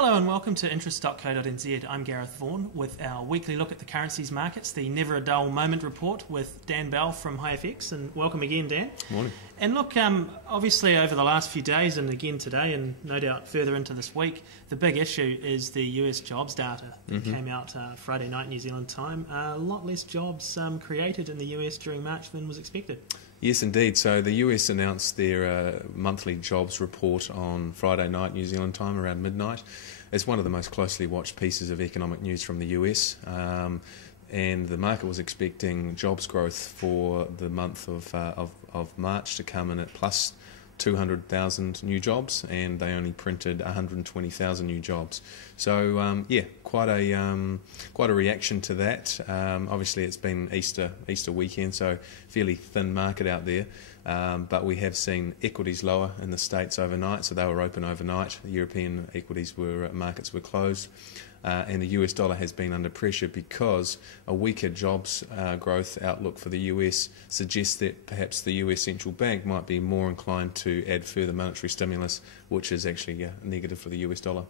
Hello and welcome to interest.co.nz. I'm Gareth Vaughan with our weekly look at the currencies markets, the Never a Dull Moment report with Dan Bell from HiFX. And welcome again, Dan. Morning. And look, obviously over the last few days and again today and no doubt further into this week, the big issue is the US jobs data that came out Friday night New Zealand time. A lot less jobs created in the US during March than was expected. Yes, indeed. So the US announced their monthly jobs report on Friday night New Zealand time around midnight. It's one of the most closely watched pieces of economic news from the US. And the market was expecting jobs growth for the month of March to come in at plus 200,000 new jobs, and they only printed 120,000 new jobs. So quite a reaction to that. Obviously, it's been Easter weekend, so fairly thin market out there. But we have seen equities lower in the States overnight, so they were open overnight. The European equities markets were closed. And the US dollar has been under pressure because a weaker jobs growth outlook for the US suggests that perhaps the US central bank might be more inclined to add further monetary stimulus, which is actually negative for the US dollar.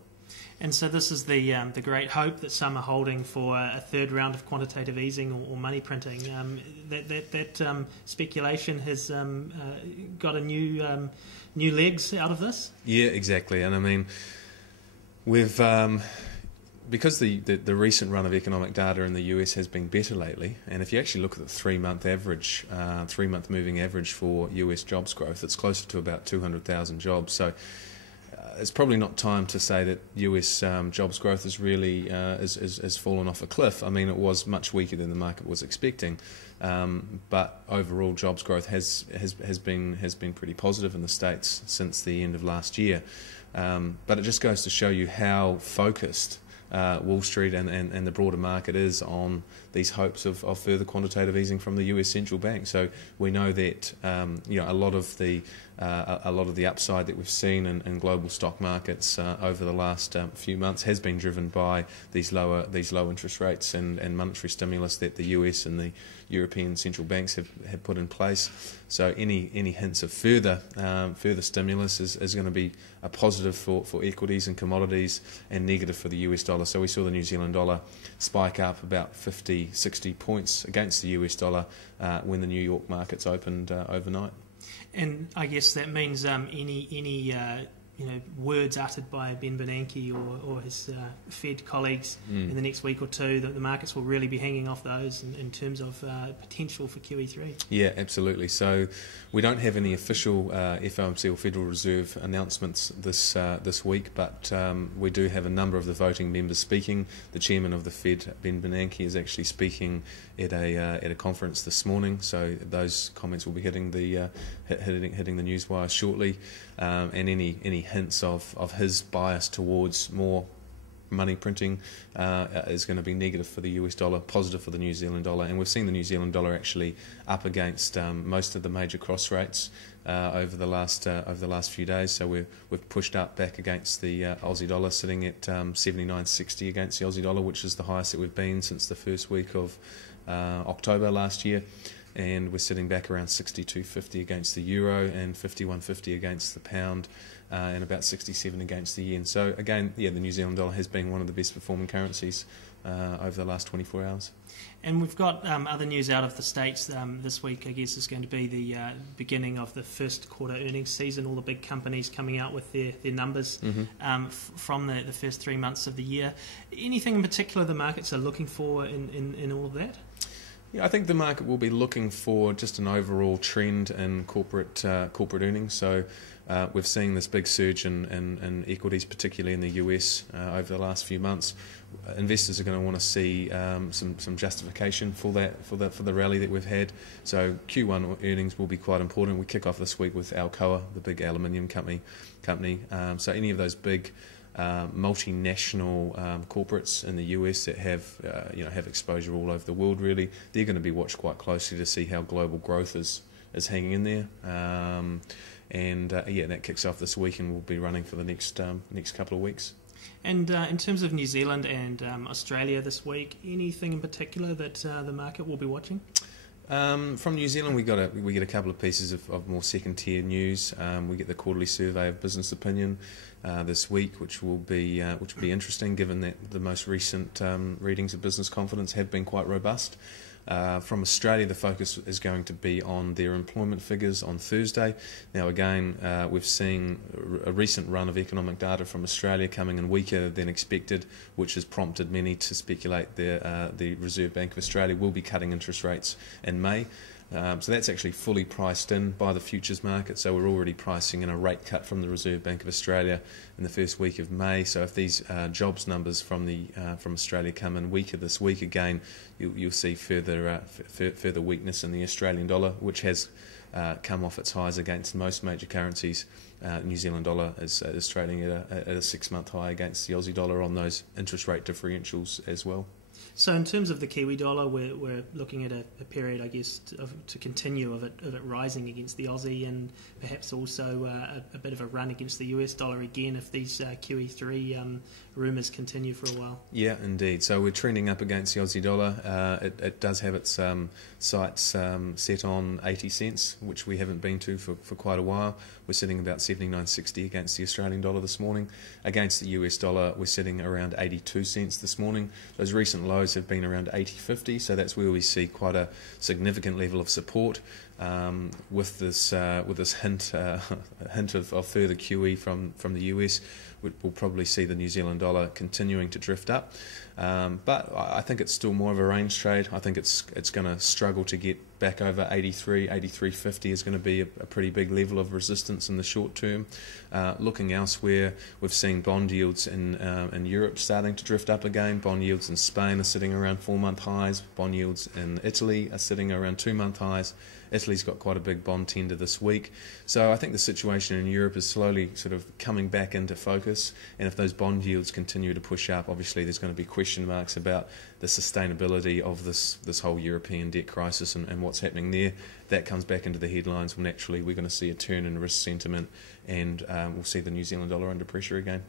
And so this is the great hope that some are holding for a third round of quantitative easing or money printing. That speculation has got a new legs out of this? Yeah, exactly. And I mean, we've... because the recent run of economic data in the US has been better lately, and if you actually look at the three-month moving average for US jobs growth, it's closer to about 200,000 jobs. So it's probably not time to say that US jobs growth is really has fallen off a cliff. I mean, it was much weaker than the market was expecting, but overall jobs growth has been pretty positive in the States since the end of last year. But it just goes to show you how focused Wall Street and the broader market is on these hopes of further quantitative easing from the US central bank. So we know that a lot of the upside that we've seen in global stock markets over the last few months has been driven by these low interest rates and monetary stimulus that the US and the European central banks have put in place. So any hints of further stimulus is going to be a positive for equities and commodities and negative for the US dollar. So we saw the New Zealand dollar spike up about 50, 60 points against the US dollar when the New York markets opened overnight. And I guess that means any words uttered by Ben Bernanke or his Fed colleagues in the next week or two, that the markets will really be hanging off those in terms of potential for QE3. Yeah, absolutely. So we don't have any official FOMC or Federal Reserve announcements this week, but we do have a number of the voting members speaking. The chairman of the Fed, Ben Bernanke, is actually speaking at a conference this morning, so those comments will be hitting the newswire shortly, and any hints of his bias towards more money printing is going to be negative for the US dollar, positive for the New Zealand dollar. And we've seen the New Zealand dollar actually up against most of the major cross rates over the last few days. So we've pushed up back against the Aussie dollar, sitting at 79.60 against the Aussie dollar, which is the highest that we've been since the first week of October last year. And we're sitting back around 62.50 against the euro and 51.50 against the pound, and about 67 against the yen. So again, the New Zealand dollar has been one of the best performing currencies over the last 24 hours. And we've got other news out of the States this week. I guess is going to be the beginning of the first quarter earnings season. All the big companies coming out with their numbers from the first 3 months of the year. Anything in particular the markets are looking for in all of that? Yeah, I think the market will be looking for just an overall trend in corporate earnings. So we've seen this big surge in equities, particularly in the US, over the last few months. Investors are going to want to see some justification for the rally that we've had. So Q1 earnings will be quite important. We kick off this week with Alcoa, the big aluminium company. So any of those big multinational corporates in the US that have exposure all over the world, really, they're going to be watched quite closely to see how global growth is hanging in there. And that kicks off this week and will be running for the next couple of weeks. And in terms of New Zealand and Australia this week, anything in particular that the market will be watching? From New Zealand, we get a couple of pieces of more second-tier news. We get the quarterly survey of business opinion this week, which will be interesting, given that the most recent readings of business confidence have been quite robust. From Australia, the focus is going to be on their employment figures on Thursday. Now, again, we've seen a recent run of economic data from Australia coming in weaker than expected, which has prompted many to speculate the Reserve Bank of Australia will be cutting interest rates in May. So that's actually fully priced in by the futures market. So we're already pricing in a rate cut from the Reserve Bank of Australia in the first week of May. So if these jobs numbers from Australia come in weaker this week again, you'll see further weakness in the Australian dollar, which has come off its highs against most major currencies. New Zealand dollar is trading at a 6-month high against the Aussie dollar on those interest rate differentials as well. So in terms of the Kiwi dollar, we're looking at a period, I guess, to continue of it rising against the Aussie, and perhaps also a bit of a run against the US dollar again if these QE3 rumours continue for a while. Yeah, indeed. So we're trending up against the Aussie dollar. It does have its sights set on 80 cents, which we haven't been to for quite a while. We're sitting about 79.60 against the Australian dollar this morning. Against the US dollar, we're sitting around 82 cents this morning. Those recent lows have been around 80.50, so that's where we see quite a significant level of support. With this hint of further QE from the US, we'll probably see the New Zealand dollar continuing to drift up. But I think it's still more of a range trade. I think it's going to struggle to get back over 83.50 is going to be a pretty big level of resistance in the short term. Looking elsewhere, we've seen bond yields in Europe starting to drift up again. Bond yields in Spain are sitting around 4-month highs. Bond yields in Italy are sitting around 2-month highs. Italy's got quite a big bond tender this week. So I think the situation in Europe is slowly sort of coming back into focus, and if those bond yields continue to push up, obviously there's going to be question marks about the sustainability of this whole European debt crisis and what's happening there. That comes back into the headlines. Well, naturally we're going to see a turn in risk sentiment, and we'll see the New Zealand dollar under pressure again.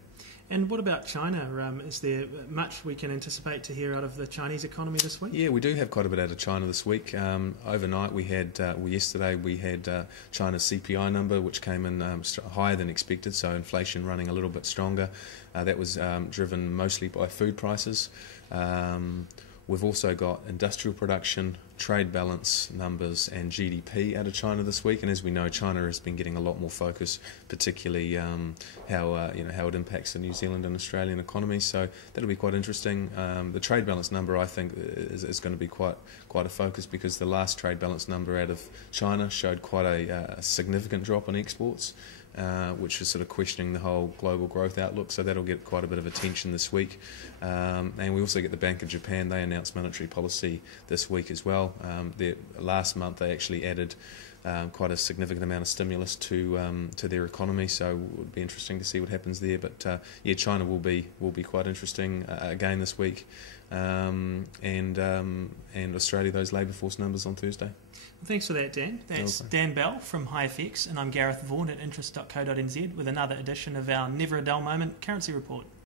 And what about China? Is there much we can anticipate to hear out of the Chinese economy this week? Yeah, we do have quite a bit out of China this week. Overnight we had, yesterday we had China's CPI number, which came in higher than expected, so inflation running a little bit stronger. That was driven mostly by food prices. We've also got industrial production, trade balance numbers and GDP out of China this week, and as we know, China has been getting a lot more focus, particularly how it impacts the New Zealand and Australian economies. So that'll be quite interesting. The trade balance number, I think, is going to be quite a focus, because the last trade balance number out of China showed quite a significant drop in exports, which is sort of questioning the whole global growth outlook. So that'll get quite a bit of attention this week. And we also get the Bank of Japan. They announced monetary policy this week as well. Last month they actually added quite a significant amount of stimulus to their economy, so it would be interesting to see what happens there. But yeah, China will be quite interesting again this week, and Australia, those labour force numbers on Thursday. Well, thanks for that, Dan. That's Dan Bell from HiFX, and I'm Gareth Vaughan at interest.co.nz with another edition of our Never a Dull Moment Currency Report.